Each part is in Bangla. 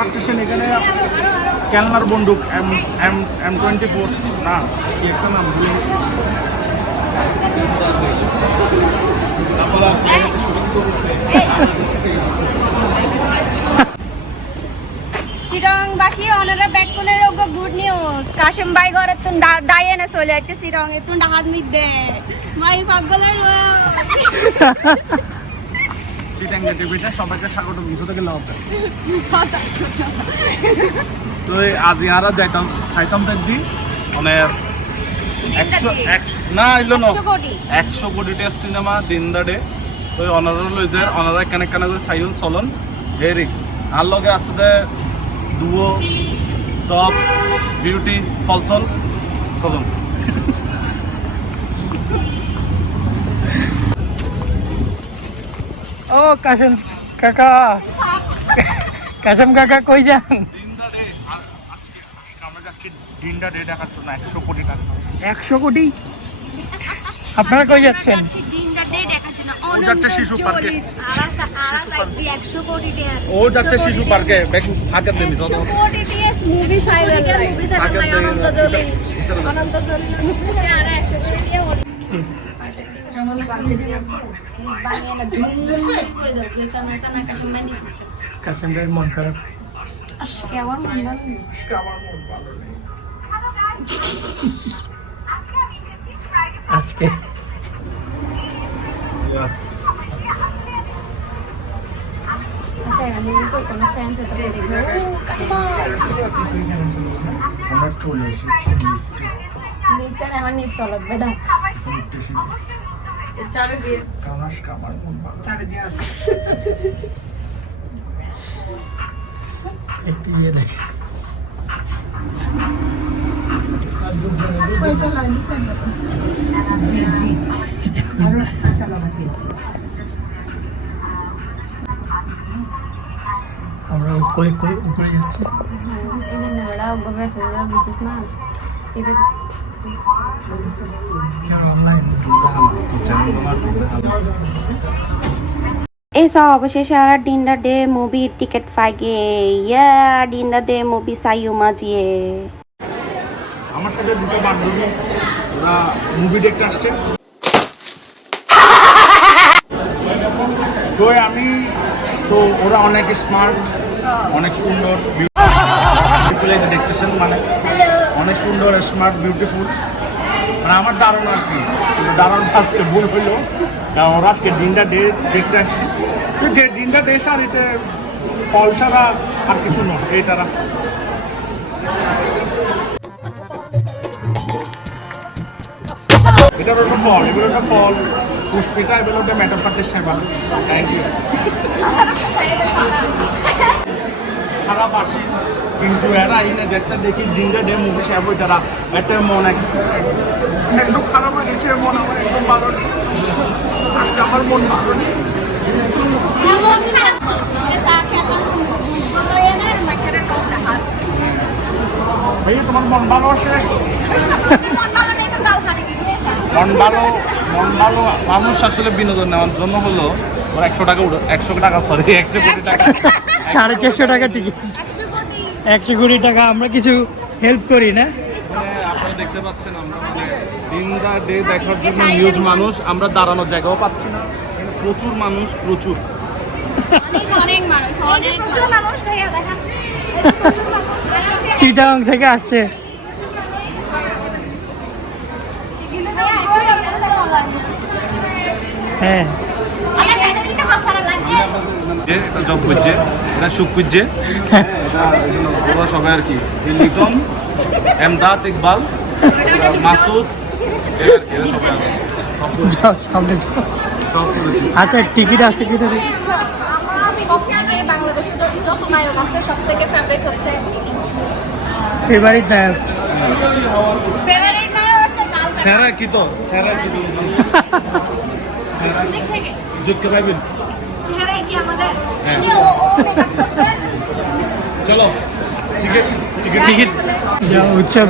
পারতেছেন এখানে ক্যালনার বন্দুক M24 না কি একটা নাম সিরংবাসী ওনারা ব্যাক করলে গুড নিউজ কাশিম ভাই ঘরে তুন দায়ে না চলে যাচ্ছে সিরং এ তুন হাত মিট দে মাই পাগলের চিটাঙ্গে টিভিতে সবাইকে স্বাগত ভিডিও থেকে লাভ তো আজ ইয়ারা যাইতাম খাইতাম দেখবি মানে 100 না ইলো না 100 কোটি টেস্ট সিনেমা দিন দা ডে তো অনারা লইজার অনারা কানেক্ট কানা করে সাইয়ুন চলন হেরি আর লগে আছে ডুও টপ বিউটি ফলসল চলন ও কাশিম কাকা কাশিম কাকা কই যান দিনটা ডে টাকার জন্য 100 কোটি টাকা 100 কোটি আপনারা কই যাচ্ছেন শিশু পার্কে ও ও যাচ্ছে শিশু পার্কে হাজার দেবি মুভি অনন্ত কাশিম ভাইয়ের মন খারাপ আজকে একটু ইয়ে দেখে আমরা করে করে উপরে যাচ্ছি ऐसा অবশেষে আর ডিনার ডে মুভি টিকিট পাইগে ইয়া ডিনার ডে মুভি সাইমাজুই আমার সাথে দুটো বান্ধবী ওরা মুভি দেখতে আসছে তো আমি তো ওরা অনেক স্মার্ট অনেক সুন্দর বিউটিফুল দেখতেছেন মানে অনেক সুন্দর স্মার্ট বিউটিফুল মানে আমার দারুণ আর কি দারুণ ফার্স্টে ভুল হইলো কারণ ওরা আজকে ডিনার ডে দেখতে আসছে যে ডিনার ডে আর এতে ফল ছাড়া আর কিছু নয় এই তারা এটা হলো ফল এগুলো একটা ফল পুষ্পিতা এগুলো একটা ম্যাটার পাচ্ছে সেবা থ্যাংক ইউ খারাপ আসি কিন্তু এরা এনে দেখতে দেখি দিনটা ডে মুভি সে বই তারা একটা মন একদম খারাপ হয়ে গেছে মন আমার একদম ভালো নেই আজকে আমার মন ভালো নেই ভাইয়া তোমার মন ভালো আছে মন ভালো মানুষ আসলে বিনোদন নেওয়ার জন্য হলো ওর 100 টাকা সরি 100 কোটি টাকা 450 টাকা টিকিট 100 কোটি টাকা আমরা কিছু হেল্প করি না আপনারা দেখতে পাচ্ছেন আমরা দিন দা ডে দেখার জন্য নিউজ মানুষ আমরা দাঁড়ানোর জায়গাও পাচ্ছি না প্রচুর মানুষ প্রচুর অনেক মানুষ চিটাং থেকে আসছে হ্যাঁ এটা জব করছে এটা সুখ করছে এটা সবাই আর কি লিটন এমদাদ ইকবাল মাসুদ এরা সবাই যাও সামনে যাও আচ্ছা টিকিট আছে কি তাহলে বাংলাদেশে যত নায়ক আছে সব থেকে ফেভারিট হচ্ছে ফেভারিট নায়ক সেরা কি তো যুক্ত পাইবেন চলো টিকিট যাও উৎসব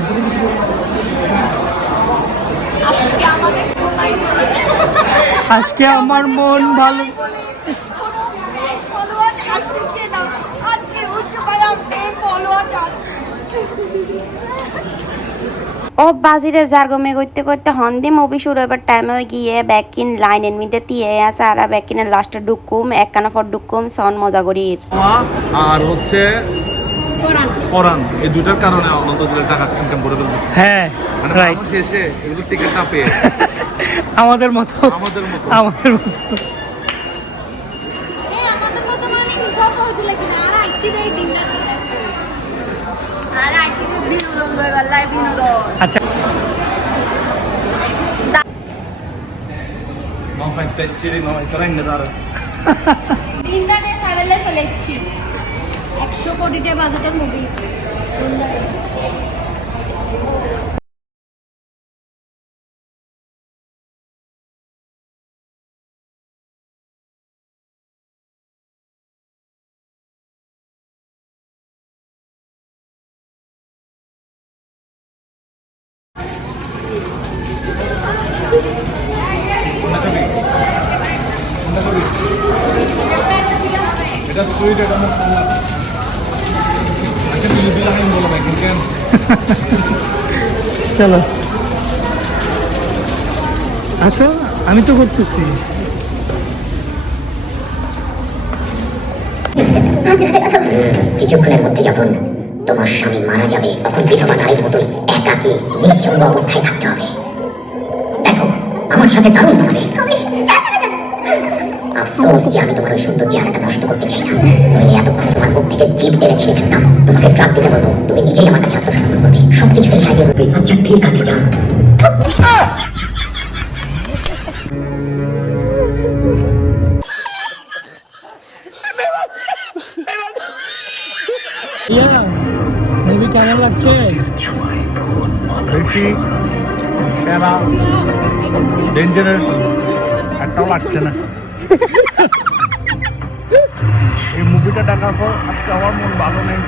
আজকে আমার মন ভালো আজকে উচ্চ ও বাজিরে জার্গমে করতে করতে হন্দি মুভি শুরু এবার টাইম হয়ে গিয়ে ব্যাকিন লাইনের মধ্যে দিয়ে আছে আর ব্যাকিনের লাস্টে ডুকুম একখানা ফর ডুকুম সন মজা করির আর হচ্ছে পরান এই দুটার কারণে অনন্ত জুড়ে টাকা ইনকাম করে ফেলতেছে। হ্যাঁ মানে রাইট, মানুষ এসে এগুলো টিকিট না পেয়ে আমাদের মতো আমাদের মতো আমাদের মতো এই আমাদের মতো মানে রিজাল্ট হইছিল কিনা আর আইছি রে ডিনার আর আইছি রে বিনোদন লইবার লাই বিনোদন। আচ্ছা মাফাই তেচেরি মামাই তোরা ইন্নে দাঁড়া দিনটা ডে সাইবেলে চলেছি 100 কোটি টাকা বাজেটের মুভি এটা সুইট এটা মশলা আচ্ছা বিল হাই বলো ভাই কেন চলো আসো, আমি তো করতেছি। কিছুক্ষণের মধ্যে যখন তোমার স্বামী মারা যাবে তখন বিধবা নারীর মতোই একাকী নিঃসঙ্গ অবস্থায় থাকতে হবে। দেখো আমার সাথে দারুণ হবে। আফসোস যে আমি তোমার ওই সুন্দর চেহারাটা নষ্ট করতে চাই না, নইলে এতক্ষণে তোমার মুখ থেকে জিভ টেনে ছিঁড়ে ফেলতাম। তোমাকে ড্রাগ দিতে বলবো, তুমি নিজেই আমার কাছে আত্মসমর্পণ করবে, সবকিছুকে সারিয়ে বলবে আচ্ছা ঠিক আছে যাও। মুভি কেমন লাগছে? বেশি সেরা ডেঞ্জারাস একটাও লাগছে না। এই মুভিটা দেখার পর আজকে আমার মন ভালো নেই,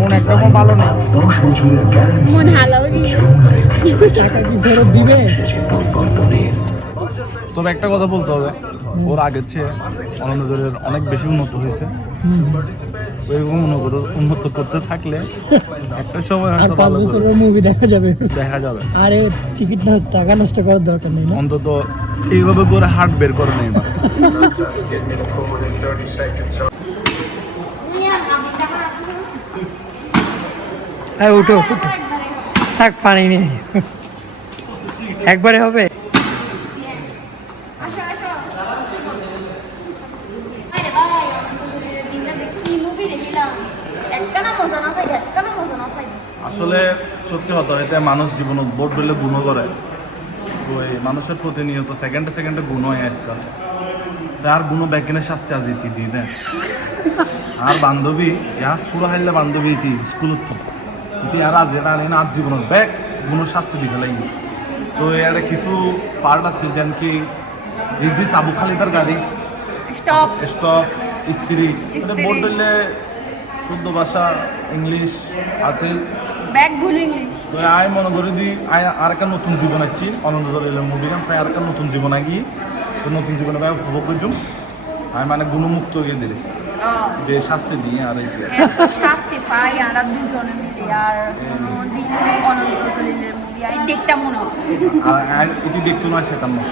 মন একদম ভালো নেই। মন হালাও দিয়ে টাকা কি ফেরত দিবে? তবে একটা কথা বলতে হবে, ওর আগের চেয়ে অনন্তজলের অনেক বেশি উন্নত হয়েছে। ওইরকম উন্নত করতে থাকলে একটা সময় আর হয়তো 5 ভালো করে বছরের মুভি দেখা যাবে। দেখা যাবে। আরে টিকিট না, টাকা নষ্ট করার দরকার নেই না। অন্তত এইভাবে করে হার্ট বের করে নেই। হ্যাঁ উঠো উঠো, থাক পানি নেই, একবারে হবে। আসো আসো আরে ভাই আমাদের দিনটা দেখি মুভি দেখিলাম একখানা মজা না পাইছে একখানা মজা না পাইছে। আসলে সত্যি হতো এতে মানুষ জীবন বোধ বললে গুণ করে। ওই মানুষের প্রতিনিয়ত সেকেন্ডে সেকেন্ডে গুণ হয় আজকাল। তার গুণ ব্যাগিনের শাস্তি আজ ইতি দিই দেয়। আর বান্ধবী ইয়া শুরু হাইলে বান্ধবী ইতি স্কুল তো ইতি আর আজ এটা আনি না আজ জীবনের ব্যাগ গুণ শাস্তি দিতে লাগি। তো এর কিছু পার্ট আছে যেন কি ইজ দিস আবু খালিদার গাড়ি স্টপ স্টপ স্ত্রী বোর্ড ধরলে শুদ্ধ ভাষা ইংলিশ আছে। ব্যাগ ভুল ইংলিশ তো আয় মনে করে দিই আয় আর একটা নতুন জীবন আছি অনন্ত জলের মুভি গান আর একটা নতুন জীবন আগি। তো নতুন জীবনে ভাই উপভোগ করছুম আমি মানে গুণমুক্ত গিয়ে দিলে যে শাস্তি দিয়ে আর এই শাস্তি পাই আমরা দুজনে মিলে আর কোনো দিন অনন্ত জলিলের মুভি আমি দেখতাম মনে হয় আর এটি দেখতো না সেতাম না।